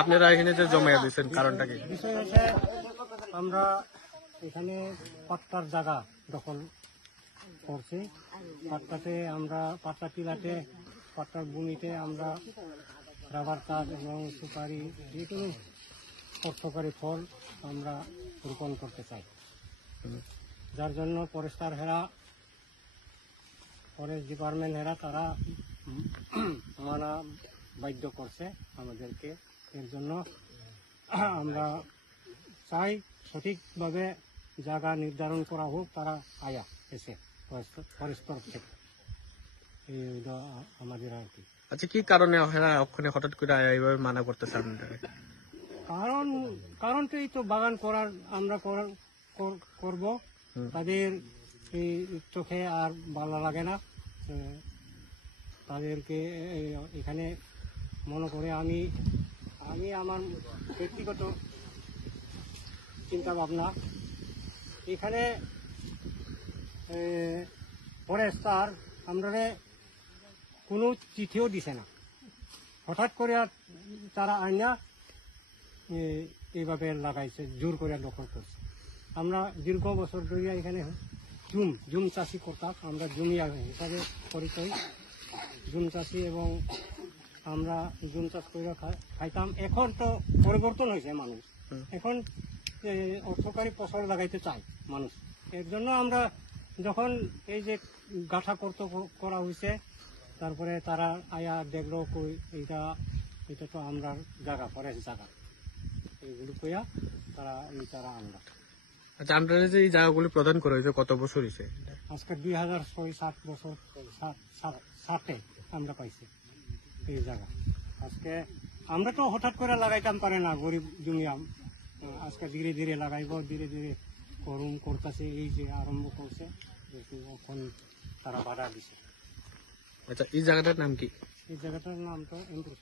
আপনারা এখানে যে জমাইয়া দিচ্ছেন কারণটা কি? বিষয় হচ্ছে আমরা এখানে পাট্টার জায়গা দখল করছি। পাট্টাতে আমরা পাট্টা টিলাতে পাট্টার ভূমিতে আমরা রাবার কাঠ এবং সুপারি যে কোনো অর্থকারী ফল আমরা রোপণ করতে চাই, যার জন্য ফরেস্ট ডিপার্টমেন্ট তারা মানা বাধ্য করছে আমাদেরকে। এর জন্য আমরা চাই সঠিকভাবে জায়গা নির্ধারণ করা হোক, তারা আয়া এসে ফরেস্ট তরফ থেকে এই আমাদের আর কি। আচ্ছা, কি কারণে ওখানে হঠাৎ করে এইভাবে মানা করতেছে আপনারা? কারণ তো এই তো বাগান করার আমরা করব, তাদের এই চোখে আর ভালো লাগে না। তাদেরকে এখানে মনে করে আমি আমার ব্যক্তিগত চিন্তা ভাবনা, এখানে ফরেস্টার আমরা কোনো চিঠিও দিছে না, হঠাৎ করে তারা আইনা এইভাবে লাগাইছে, জোর করে দখল করছে। আমরা দীর্ঘ বছর ধরে এখানে জুম চাষি করতাম, আমরা জমিয়া হিসাবে পরিচয় জুম চাষি, এবং আমরা জুম চাষ করে খাইতাম। এখন তো পরিবর্তন হয়েছে মানুষ, এখন অর্থকারী ফসল লাগাইতে চায় মানুষ। এর জন্য আমরা যখন এই যে গাঁথা করা হয়েছে, তারপরে তারা আয়া দেখলো কই এটা তো আমরা জায়গা, ফরেস্ট জায়গা, এইগুলো কইয়া তারা আনলো। আচ্ছা, আপনারা যে এই জায়গাগুলি প্রদান করে হয়েছে কত বছর হয়েছে? আজকে 2006-7 বছর 7 আমরা পাইছি এই জায়গা। আজকে আমরা তো হঠাৎ করে লাগাইতাম পারে না, গরিব জমি। আজকে ধীরে ধীরে লাগাইব, ধীরে ধীরে করতেছে, এই যে আরম্ভ করছে, এখন তারা বাধা দিছে। আচ্ছা, এই জায়গাটার নাম কি? এই জায়গাটার নাম তো এমপুর।